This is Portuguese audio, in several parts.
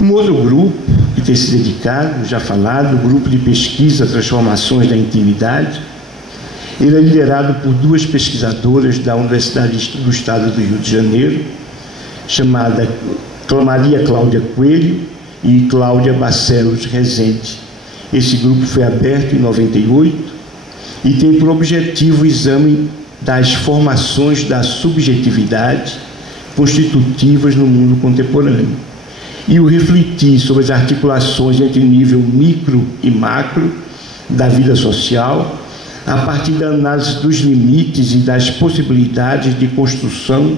Um outro grupo que tem se dedicado, já falado, o Grupo de Pesquisa Transformações da Intimidade, ele é liderado por duas pesquisadoras da Universidade do Estado do Rio de Janeiro, chamada Maria Cláudia Coelho e Cláudia Barcelos Rezende. Esse grupo foi aberto em 98 e tem por objetivo o exame das formações da subjetividade constitutivas no mundo contemporâneo e o refletir sobre as articulações entre nível micro e macro da vida social a partir da análise dos limites e das possibilidades de construção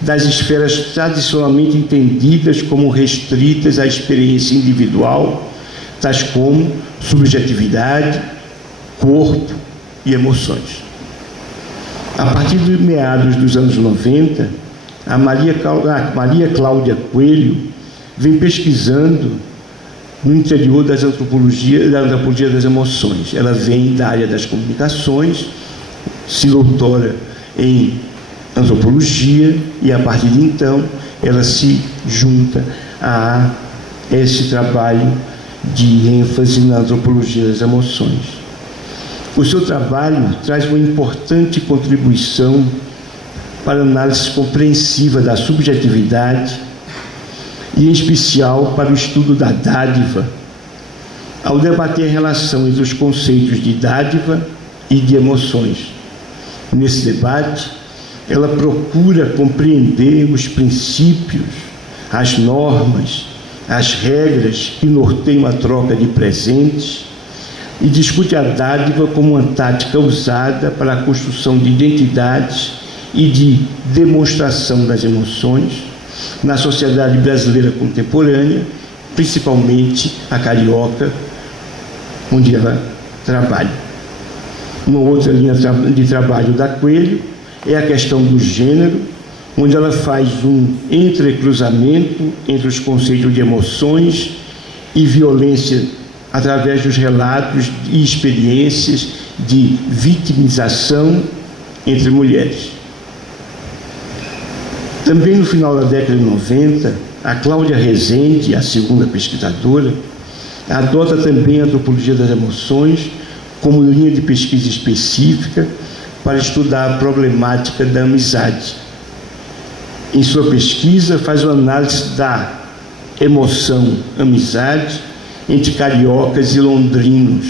das esferas tradicionalmente entendidas como restritas à experiência individual, tais como subjetividade, corpo e emoções. A partir de meados dos anos 90, a Maria Cláudia Coelho vem pesquisando no interior da antropologia das emoções. Ela vem da área das comunicações, se doutora em antropologia e, a partir de então, ela se junta a esse trabalho de ênfase na antropologia das emoções. O seu trabalho traz uma importante contribuição para a análise compreensiva da subjetividade e, em especial, para o estudo da dádiva, ao debater a relação entre os conceitos de dádiva e de emoções. Nesse debate, ela procura compreender os princípios, as normas, as regras que norteiam a troca de presentes e discute a dádiva como uma tática usada para a construção de identidades e de demonstração das emoções na sociedade brasileira contemporânea, principalmente a carioca, onde ela trabalha. Uma outra linha de trabalho da Coelho é a questão do gênero, onde ela faz um entrecruzamento entre os conceitos de emoções e violência através dos relatos e experiências de vitimização entre mulheres. Também no final da década de 90, a Cláudia Rezende, a segunda pesquisadora, adota também a antropologia das emoções como linha de pesquisa específica para estudar a problemática da amizade. Em sua pesquisa, faz uma análise da emoção amizade entre cariocas e londrinos,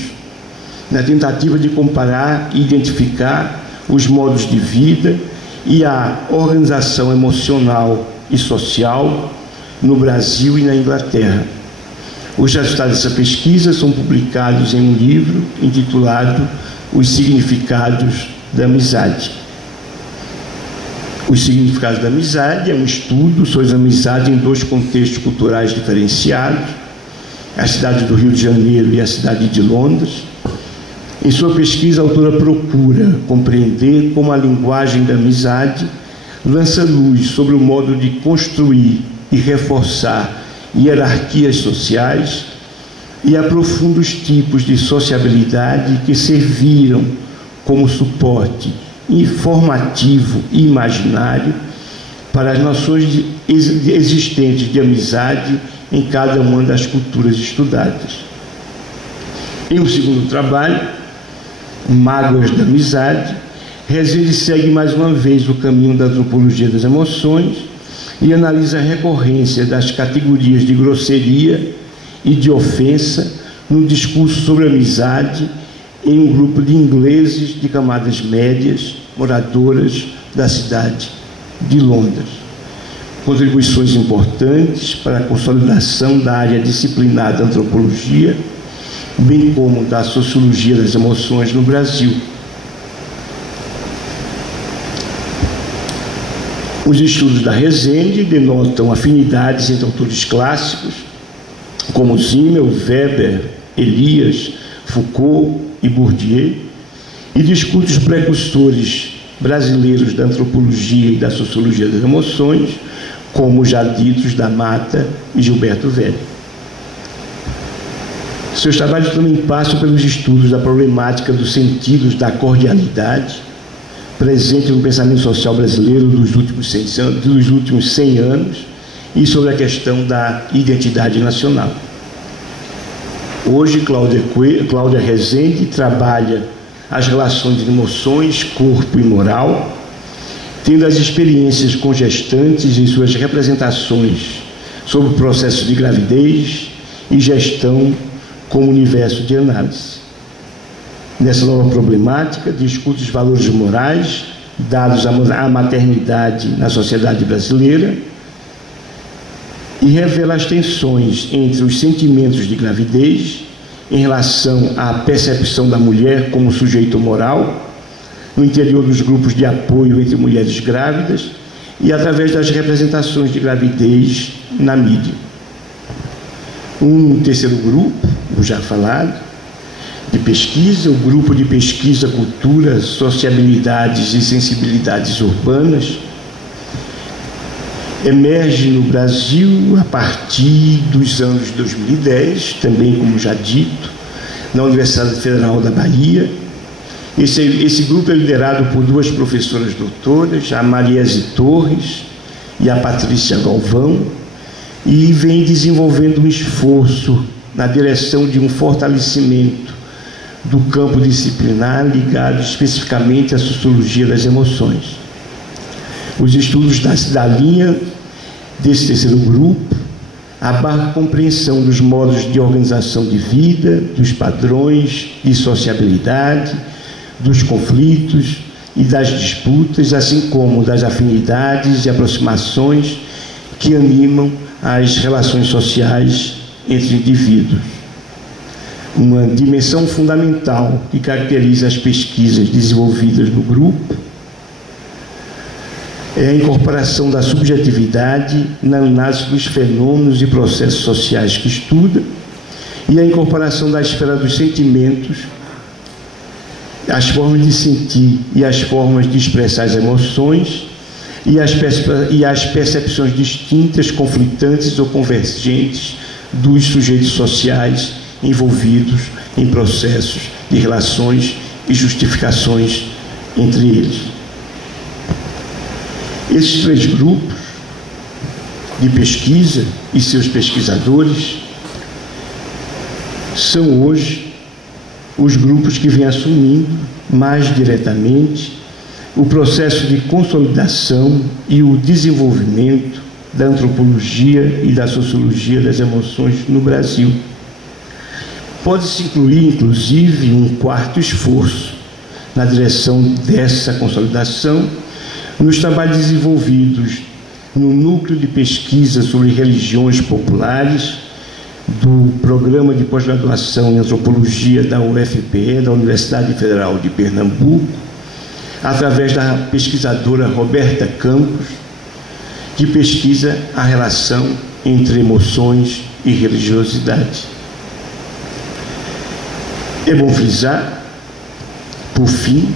na tentativa de comparar e identificar os modos de vida e a organização emocional e social no Brasil e na Inglaterra. Os resultados dessa pesquisa são publicados em um livro intitulado Os Significados da Amizade. Os Significados da Amizade é um estudo sobre as amizades em dois contextos culturais diferenciados, a cidade do Rio de Janeiro e a cidade de Londres. Em sua pesquisa, a autora procura compreender como a linguagem da amizade lança luz sobre o modo de construir e reforçar hierarquias sociais e aprofunda os tipos de sociabilidade que serviram como suporte informativo e imaginário para as noções existentes de amizade em cada uma das culturas estudadas. Em um segundo trabalho, Mágoas da Amizade, Rezende segue mais uma vez o caminho da antropologia das emoções e analisa a recorrência das categorias de grosseria e de ofensa no discurso sobre amizade em um grupo de ingleses de camadas médias, moradoras da cidade de Londres. Contribuições importantes para a consolidação da área disciplinar da antropologia, bem como da sociologia das emoções no Brasil. Os estudos da Rezende denotam afinidades entre autores clássicos, como Simmel, Weber, Elias, Foucault e Bourdieu, e discute os precursores brasileiros da antropologia e da sociologia das emoções, como já ditos da Mata e Gilberto Velho. Seus trabalhos também passam pelos estudos da problemática dos sentidos da cordialidade, presente no pensamento social brasileiro dos últimos 100 anos, e sobre a questão da identidade nacional. Hoje, Cláudia Rezende trabalha as relações de emoções, corpo e moral, tendo as experiências com gestantes e suas representações sobre o processo de gravidez e gestão como universo de análise. Nessa nova problemática, discute os valores morais dados à maternidade na sociedade brasileira e revela as tensões entre os sentimentos de gravidez em relação à percepção da mulher como sujeito moral no interior dos grupos de apoio entre mulheres grávidas e através das representações de gravidez na mídia. Um terceiro grupo, o já falado, de pesquisa, o grupo de pesquisa Cultura, Sociabilidades e Sensibilidades Urbanas, emerge no Brasil a partir dos anos 2010, também, como já dito, na Universidade Federal da Bahia. Esse grupo é liderado por duas professoras doutoras, a Mariese Torres e a Patrícia Galvão, e vem desenvolvendo um esforço na direção de um fortalecimento do campo disciplinar ligado especificamente à sociologia das emoções. Os estudos da linha desse terceiro grupo abarcam a compreensão dos modos de organização de vida, dos padrões de sociabilidade, dos conflitos e das disputas, assim como das afinidades e aproximações que animam as relações sociais entre indivíduos. Uma dimensão fundamental que caracteriza as pesquisas desenvolvidas no grupo é a incorporação da subjetividade na análise dos fenômenos e processos sociais que estuda e a incorporação da esfera dos sentimentos, as formas de sentir e as formas de expressar as emoções e as percepções distintas, conflitantes ou convergentes dos sujeitos sociais envolvidos em processos de relações e justificações entre eles. Esses três grupos de pesquisa e seus pesquisadores são hoje os grupos que vêm assumindo mais diretamente o processo de consolidação e o desenvolvimento da antropologia e da sociologia das emoções no Brasil. Pode-se incluir, inclusive, um quarto esforço na direção dessa consolidação nos trabalhos desenvolvidos no Núcleo de Pesquisa sobre Religiões Populares do Programa de Pós-Graduação em Antropologia da UFPE, da Universidade Federal de Pernambuco, através da pesquisadora Roberta Campos, que pesquisa a relação entre emoções e religiosidade. É bom frisar, por fim,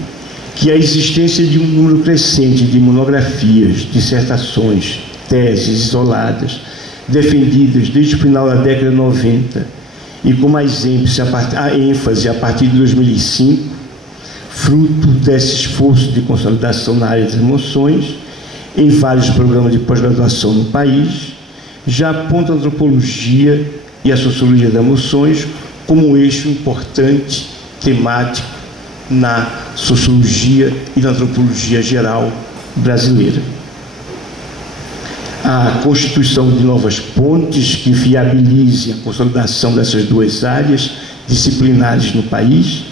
que a existência de um número crescente de monografias, dissertações, teses isoladas, defendidas desde o final da década de 90 e com mais ênfase a partir de 2005, fruto desse esforço de consolidação na área das emoções, em vários programas de pós-graduação no país, já aponta a antropologia e a sociologia das emoções como um eixo importante, temático, na sociologia e na antropologia geral brasileira. A constituição de novas pontes que viabilizem a consolidação dessas duas áreas disciplinares no país,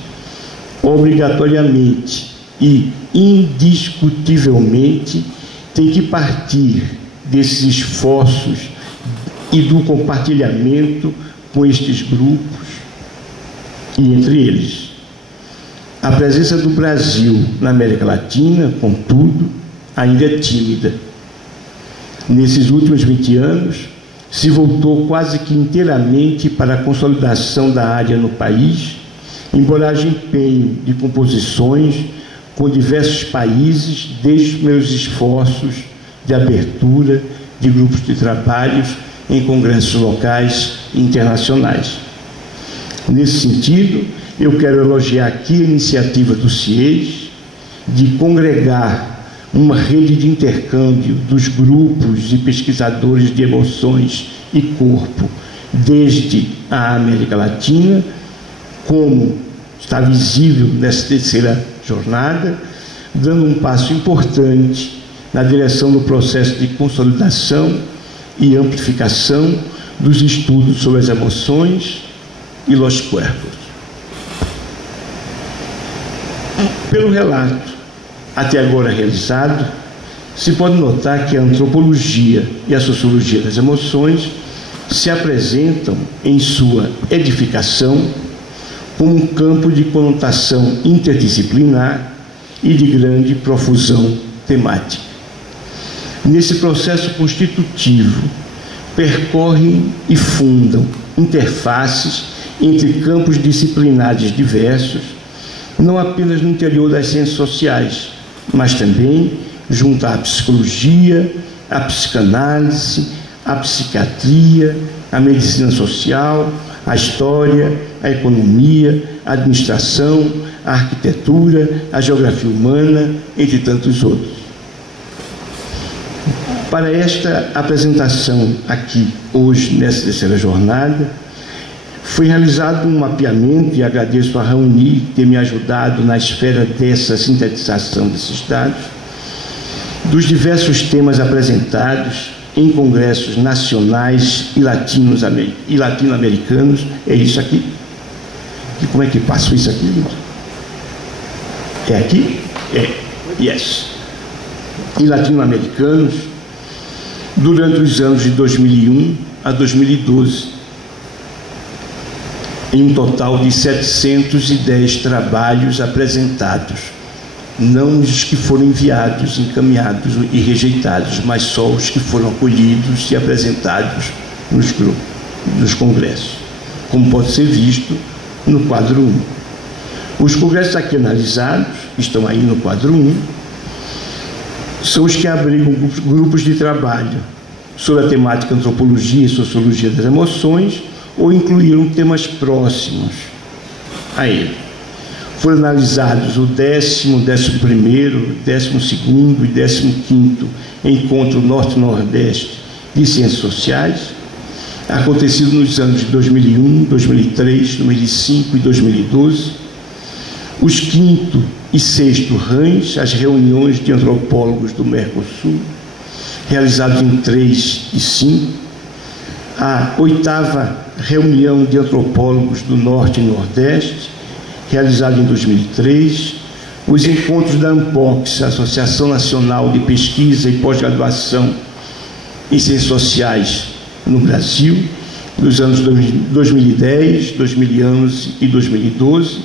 obrigatoriamente e indiscutivelmente, tem que partir desses esforços e do compartilhamento com estes grupos e entre eles. A presença do Brasil na América Latina, contudo, ainda é tímida. Nesses últimos 20 anos, se voltou quase que inteiramente para a consolidação da área no país, embora haja empenho de composições com diversos países, desde os meus esforços de abertura de grupos de trabalhos em congressos locais e internacionais. Nesse sentido, eu quero elogiar aqui a iniciativa do CIES de congregar uma rede de intercâmbio dos grupos e pesquisadores de emoções e corpo desde a América Latina, como está visível nessa terceira jornada, dando um passo importante na direção do processo de consolidação e amplificação dos estudos sobre as emoções e los cuerpos. Pelo relato até agora realizado, se pode notar que a antropologia e a sociologia das emoções se apresentam em sua edificação como um campo de conotação interdisciplinar e de grande profusão temática. Nesse processo constitutivo, percorrem e fundam interfaces entre campos disciplinares diversos, não apenas no interior das ciências sociais, mas também junto à psicologia, à psicanálise, à psiquiatria, à medicina social, à história, à economia, à administração, à arquitetura, à geografia humana, entre tantos outros. Para esta apresentação aqui, hoje, nessa terceira jornada, foi realizado um mapeamento, e agradeço a Raoni ter me ajudado na esfera dessa sintetização desses dados, dos diversos temas apresentados em congressos nacionais e latino-americanos. É isso aqui? E como é que passo isso aqui, gente? É aqui? É. Yes. E latino-americanos, durante os anos de 2001 a 2012, em um total de 710 trabalhos apresentados, não os que foram enviados, encaminhados e rejeitados, mas só os que foram acolhidos e apresentados nos congressos, como pode ser visto no quadro 1. Os congressos aqui analisados, estão aí no quadro 1, são os que abrigam grupos de trabalho sobre a temática antropologia e sociologia das emoções, ou incluíram temas próximos a ele. Foram analisados o 10º, 11º, 12º e 15º Encontro Norte-Nordeste de Ciências Sociais, acontecido nos anos de 2001, 2003, 2005 e 2012, os 5º e 6º RANs, as reuniões de antropólogos do Mercosul, realizados em 3 e 5, a 8ª reunião de antropólogos do Norte e Nordeste, realizada em 2003, os encontros da ANPOX, Associação Nacional de Pesquisa e Pós-Graduação em Ciências Sociais no Brasil, nos anos 2010, 2011 e 2012,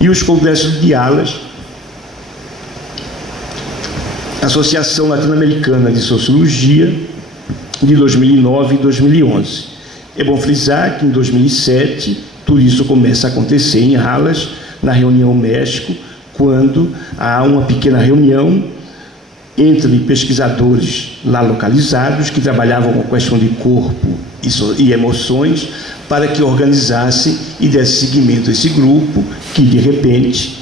e os congressos de ALAS, Associação Latino-Americana de Sociologia, de 2009 e 2011. É bom frisar que em 2007 tudo isso começa a acontecer em ALAS, na reunião México, quando há uma pequena reunião entre pesquisadores lá localizados que trabalhavam com a questão de corpo e emoções, para que organizassem e desse seguimento a esse grupo, que de repente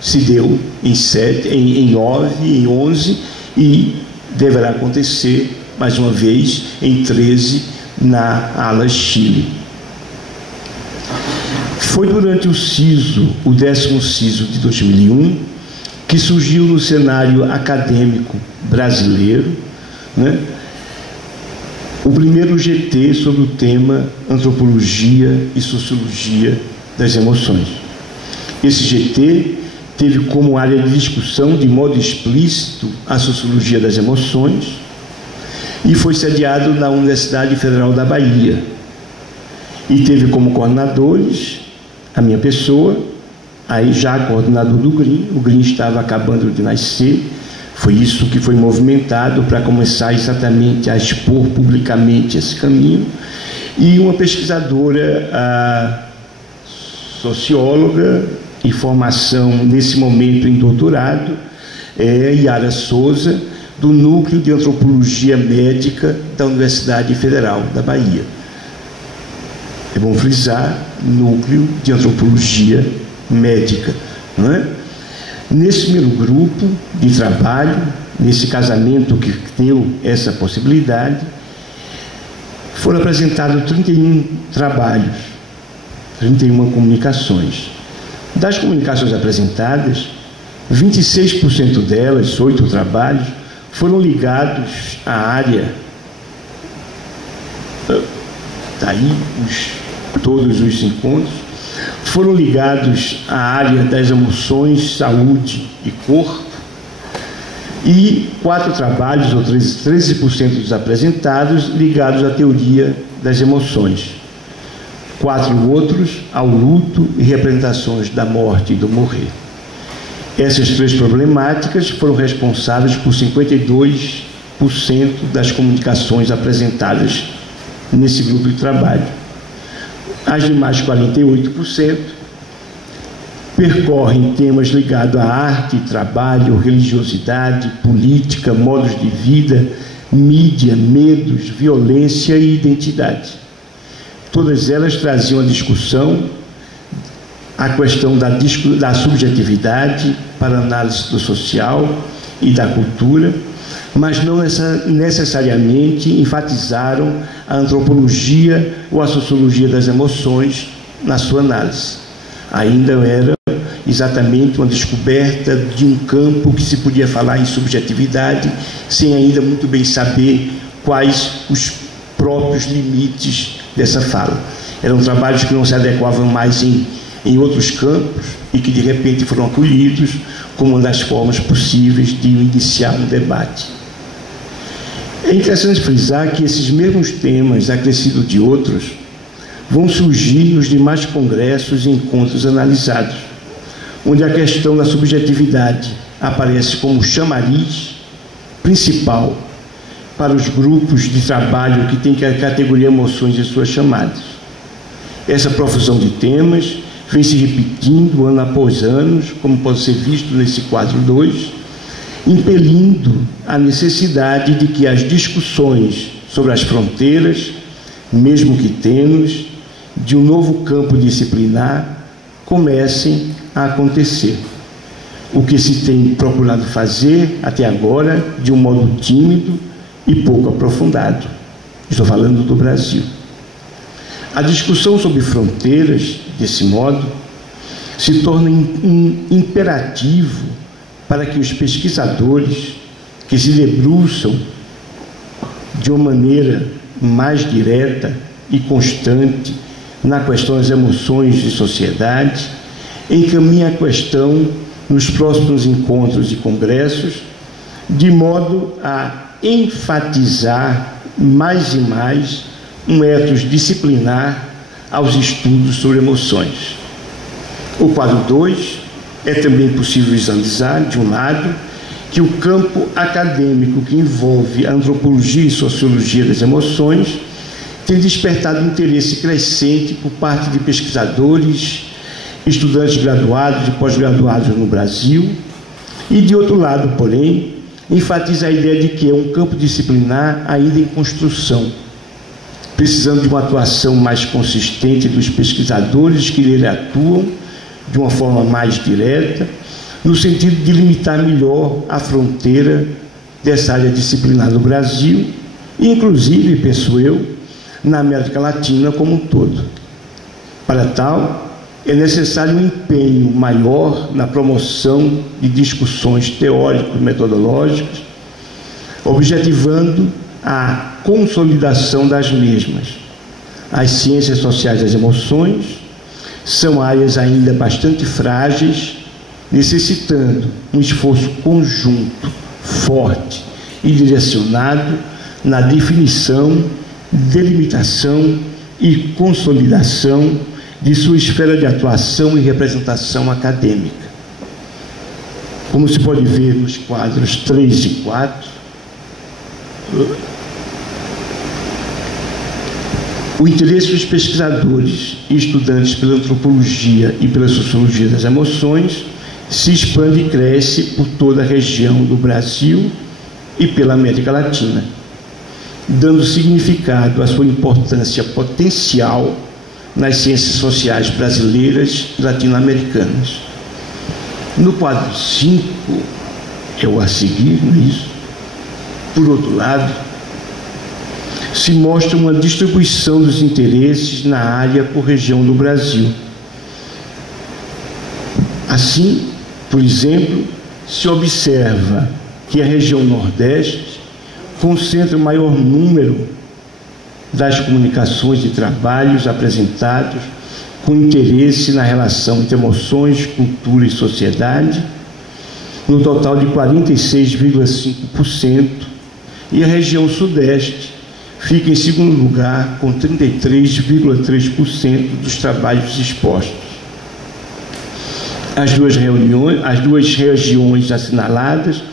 se deu em 9, em 11, e deverá acontecer mais uma vez em 13 na ALAS Chile. Foi durante o CISO, o 10º CISO de 2001, que surgiu no cenário acadêmico brasileiro, né, o primeiro GT sobre o tema Antropologia e Sociologia das Emoções. Esse GT teve como área de discussão, de modo explícito, a Sociologia das Emoções, e foi sediado na Universidade Federal da Bahia. E teve como coordenadores a minha pessoa, aí já coordenador do GRIM. O GRIM estava acabando de nascer, foi isso que foi movimentado para começar exatamente a expor publicamente esse caminho, e uma pesquisadora, a socióloga em formação nesse momento em doutorado, Yara Souza, do Núcleo de Antropologia Médica da Universidade Federal da Bahia. É bom frisar, Núcleo de Antropologia Médica, não é? Nesse primeiro grupo de trabalho, nesse casamento que deu essa possibilidade, foram apresentados 31 trabalhos, 31 comunicações. Das comunicações apresentadas, 26% delas, 8 trabalhos, foram ligados à área, daí todos os encontros, foram ligados à área das emoções, saúde e corpo, e 4 trabalhos, ou 13% dos apresentados, ligados à teoria das emoções. 4 outros ao luto e representações da morte e do morrer. Essas 3 problemáticas foram responsáveis por 52% das comunicações apresentadas nesse grupo de trabalho. As demais 48% percorrem temas ligados à arte, trabalho, religiosidade, política, modos de vida, mídia, medos, violência e identidade. Todas elas traziam a discussão a questão da subjetividade para análise do social e da cultura, mas não necessariamente enfatizaram a antropologia ou a sociologia das emoções na sua análise. Ainda era exatamente uma descoberta de um campo que se podia falar em subjetividade, sem ainda muito bem saber quais os próprios limites dessa fala. Eram trabalhos que não se adequavam mais em outros campos e que de repente foram acolhidos como uma das formas possíveis de iniciar um debate. É interessante frisar que esses mesmos temas, acrescidos de outros, vão surgir nos demais congressos e encontros analisados, onde a questão da subjetividade aparece como chamariz principal para os grupos de trabalho que têm a categoria emoções em suas chamadas. Essa profusão de temas vem se repetindo ano após ano, como pode ser visto nesse quadro 2, impelindo a necessidade de que as discussões sobre as fronteiras, mesmo que tênues, de um novo campo disciplinar comecem a acontecer. O que se tem procurado fazer até agora de um modo tímido e pouco aprofundado. Estou falando do Brasil. A discussão sobre fronteiras, desse modo, se torna um imperativo para que os pesquisadores que se debruçam de uma maneira mais direta e constante na questão das emoções de sociedade, encaminhem a questão nos próximos encontros e congressos, de modo a enfatizar mais e mais um ethos disciplinar aos estudos sobre emoções. O quadro 2 é também possível visualizar, de um lado, que o campo acadêmico que envolve a antropologia e sociologia das emoções tem despertado interesse crescente por parte de pesquisadores, estudantes graduados e pós-graduados no Brasil, e, de outro lado, porém, enfatiza a ideia de que é um campo disciplinar ainda em construção, precisando de uma atuação mais consistente dos pesquisadores que nele atuam de uma forma mais direta, no sentido de limitar melhor a fronteira dessa área disciplinar no Brasil e, inclusive, penso eu, na América Latina como um todo. Para tal, é necessário um empenho maior na promoção de discussões teórico-metodológicas, objetivando a consolidação das mesmas. As ciências sociais das emoções são áreas ainda bastante frágeis, necessitando um esforço conjunto, forte e direcionado na definição, delimitação e consolidação de sua esfera de atuação e representação acadêmica. Como se pode ver nos quadros 3 e 4, o interesse dos pesquisadores e estudantes pela antropologia e pela sociologia das emoções se expande e cresce por toda a região do Brasil e pela América Latina, dando significado à sua importância potencial nas ciências sociais brasileiras e latino-americanas. No quadro 5, é o a seguir, não é isso? Por outro lado, se mostra uma distribuição dos interesses na área por região do Brasil. Assim, por exemplo, se observa que a região Nordeste concentra o maior número das comunicações e trabalhos apresentados com interesse na relação entre emoções, cultura e sociedade, no total de 46,5%, e a região Sudeste fica em segundo lugar com 33,3% dos trabalhos expostos. As duas regiões assinaladas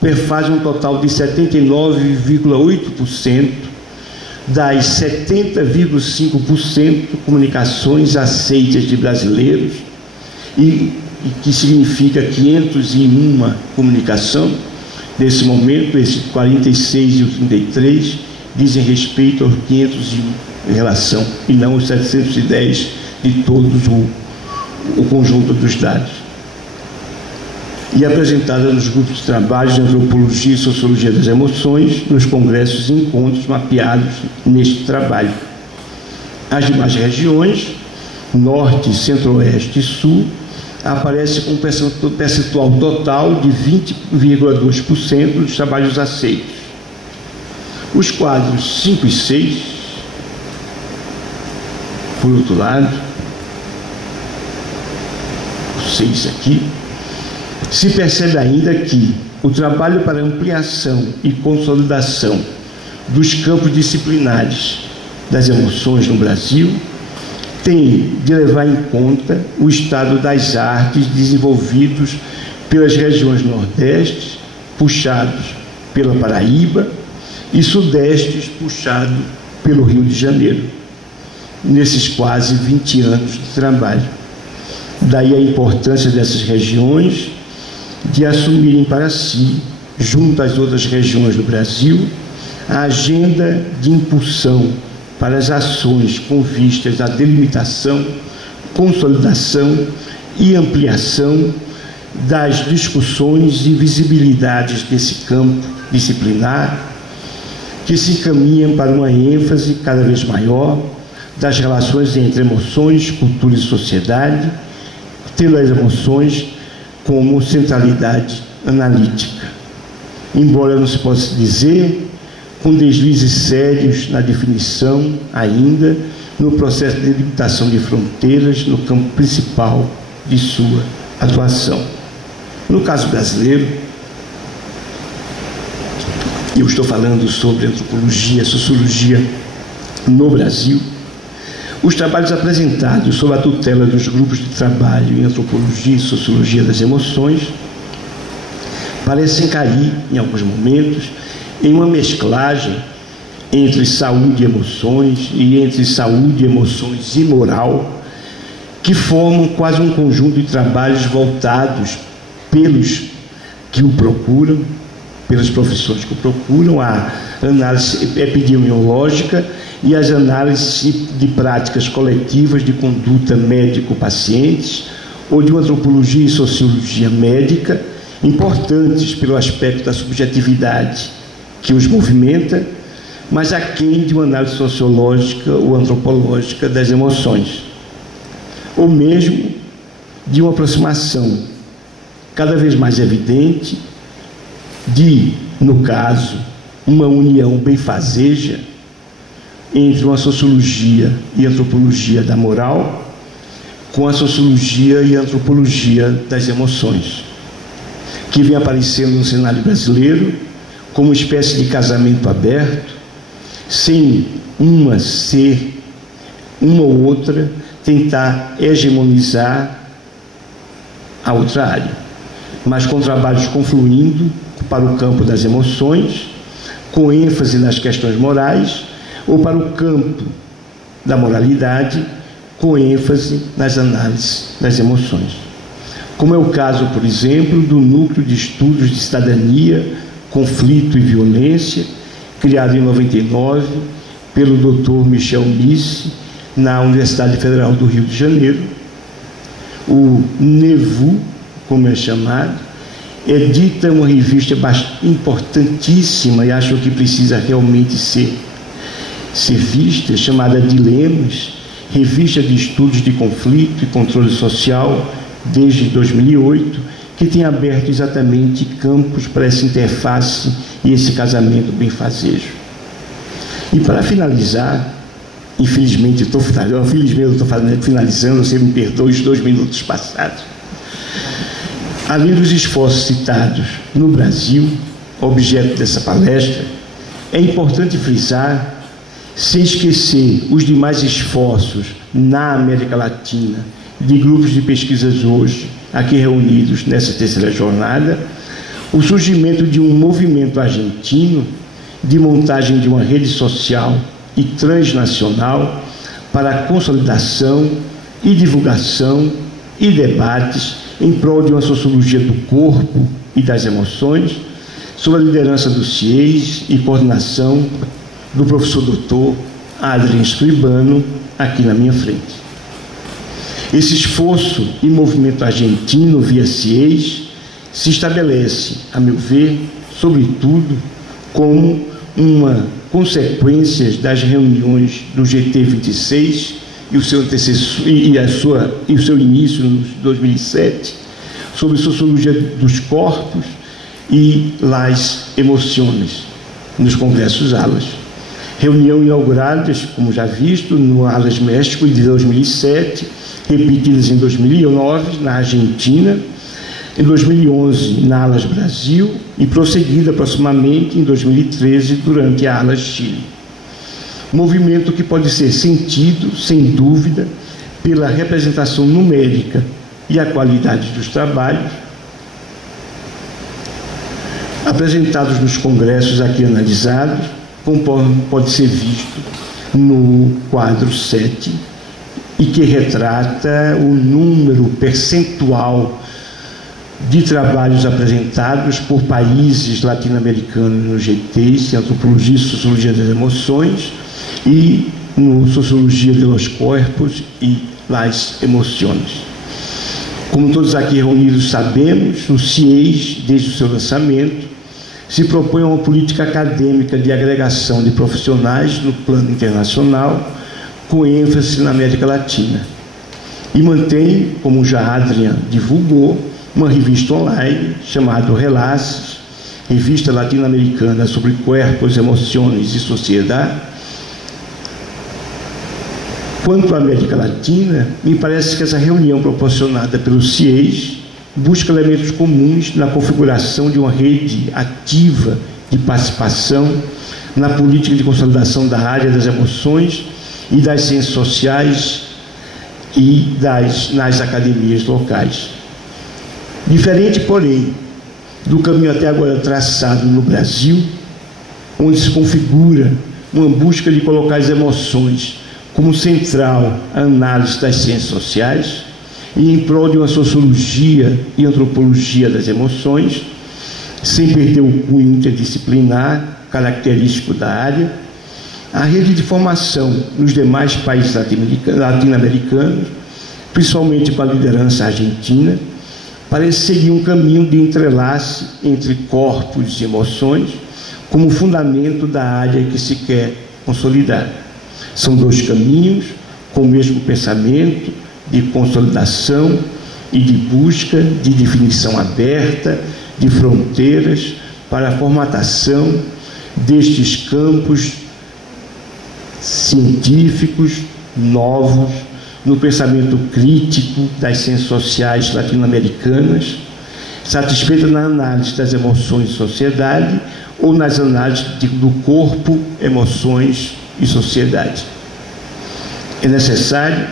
perfazem um total de 79,8% das 70,5% comunicações aceitas de brasileiros, e que significa 501 comunicação. Nesse momento, esses 46 e o 33 dizem respeito aos 501 em relação, e não os 710 de todos o conjunto dos dados. E apresentada nos grupos de trabalho de antropologia e sociologia das emoções, nos congressos e encontros mapeados neste trabalho. As demais regiões, Norte, Centro-Oeste e Sul, aparecem com um percentual total de 20,2% dos trabalhos aceitos. Os quadros 5 e 6, por outro lado, o 6 aqui, se percebe ainda que o trabalho para ampliação e consolidação dos campos disciplinares das emoções no Brasil tem de levar em conta o estado das artes desenvolvidos pelas regiões Nordeste, puxados pela Paraíba, e Sudestes, puxado pelo Rio de Janeiro, nesses quase 20 anos de trabalho. Daí a importância dessas regiões de assumirem para si, junto às outras regiões do Brasil, a agenda de impulsão para as ações com vistas à delimitação, consolidação e ampliação das discussões e visibilidades desse campo disciplinar, que se encaminham para uma ênfase cada vez maior das relações entre emoções, cultura e sociedade, tendo as emoções como centralidade analítica. Embora não se possa dizer com deslizes sérios na definição ainda no processo de delimitação de fronteiras no campo principal de sua atuação. No caso brasileiro, eu estou falando sobre antropologia, sociologia no Brasil. Os trabalhos apresentados sob a tutela dos grupos de trabalho em antropologia e sociologia das emoções parecem cair, em alguns momentos, em uma mesclagem entre saúde e emoções e entre saúde, emoções e moral, que formam quase um conjunto de trabalhos voltados pelos que o procuram, pelas profissões que o procuram, a análise epidemiológica e as análises de práticas coletivas de conduta médico-pacientes, ou de uma antropologia e sociologia médica, importantes pelo aspecto da subjetividade que os movimenta, mas aquém de uma análise sociológica ou antropológica das emoções, ou mesmo de uma aproximação cada vez mais evidente de, no caso, uma união benfazeja entre uma sociologia e antropologia da moral com a sociologia e antropologia das emoções, que vem aparecendo no cenário brasileiro como uma espécie de casamento aberto, sem uma ser, uma ou outra, tentar hegemonizar a outra área, mas com trabalhos confluindo para o campo das emoções, com ênfase nas questões morais, ou para o campo da moralidade, com ênfase nas análises das emoções. Como é o caso, por exemplo, do Núcleo de Estudos de Cidadania, Conflito e Violência, criado em 99 pelo Dr. Michel Nisse, na Universidade Federal do Rio de Janeiro, o NEVU, como é chamado, edita uma revista importantíssima e acho que precisa realmente ser vista, chamada Dilemas, revista de estudos de conflito e controle social desde 2008, que tem aberto exatamente campos para essa interface e esse casamento benfazejo. E para finalizar, infelizmente eu estou finalizando, você me perdoe os 2 minutos passados. Além dos esforços citados no Brasil, objeto dessa palestra, é importante frisar, sem esquecer os demais esforços na América Latina, de grupos de pesquisas hoje, aqui reunidos nessa terceira jornada, o surgimento de um movimento argentino de montagem de uma rede social e transnacional para a consolidação e divulgação e debates em prol de uma sociologia do corpo e das emoções, sob a liderança do CIES e coordenação do professor doutor Adrien Scribano, aqui na minha frente. Esse esforço e movimento argentino via CIES se estabelece, a meu ver, sobretudo, como uma consequência das reuniões do GT26 e o seu antecessor, e o seu início em 2007, sobre sociologia dos corpos e las emoções, nos congressos ALAS. Reunião inauguradas, como já visto, no ALAS México de 2007, repetidas em 2009 na Argentina, em 2011 na ALAS Brasil e prosseguida proximamente em 2013 durante a ALAS Chile. Movimento que pode ser sentido, sem dúvida, pela representação numérica e a qualidade dos trabalhos apresentados nos congressos aqui analisados, conforme pode ser visto no quadro 7, e que retrata o número percentual de trabalhos apresentados por países latino-americanos no GT, em Antropologia e Sociologia das Emoções, e no Sociologia de los Corpos e las Emoções. Como todos aqui reunidos sabemos, o CIES, desde o seu lançamento, se propõe a uma política acadêmica de agregação de profissionais no plano internacional, com ênfase na América Latina. E mantém, como já Adrien divulgou, uma revista online chamada Relaces, revista latino-americana sobre corpos, emoções e sociedade. Quanto à América Latina, me parece que essa reunião proporcionada pelo CIES busca elementos comuns na configuração de uma rede ativa de participação na política de consolidação da área das emoções e das ciências sociais e nas academias locais. Diferente, porém, do caminho até agora traçado no Brasil, onde se configura uma busca de colocar as emoções como central à análise das ciências sociais e em prol de uma sociologia e antropologia das emoções, sem perder o cunho interdisciplinar característico da área, a rede de formação nos demais países latino-americanos, principalmente com a liderança argentina, parece seguir um caminho de entrelace entre corpos e emoções como fundamento da área que se quer consolidar. São 2 caminhos com o mesmo pensamento de consolidação e de busca de definição aberta de fronteiras para a formatação destes campos científicos novos no pensamento crítico das ciências sociais latino-americanas, satisfeita na análise das emoções e sociedade ou nas análises do corpo, emoções e sociedade. É necessário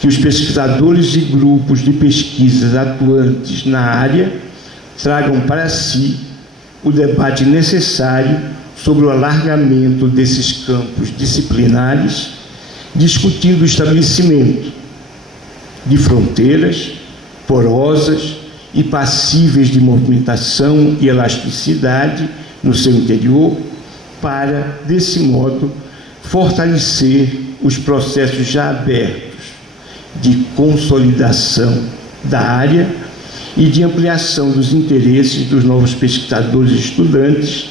que os pesquisadores e grupos de pesquisas atuantes na área tragam para si o debate necessário sobre o alargamento desses campos disciplinares, discutindo o estabelecimento de fronteiras porosas e passíveis de movimentação e elasticidade no seu interior, para, desse modo, fortalecer os processos já abertos de consolidação da área e de ampliação dos interesses dos novos pesquisadores e estudantes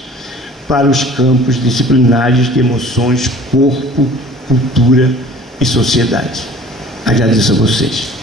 para os campos disciplinares de emoções, corpo, cultura e sociedade. Agradeço a vocês.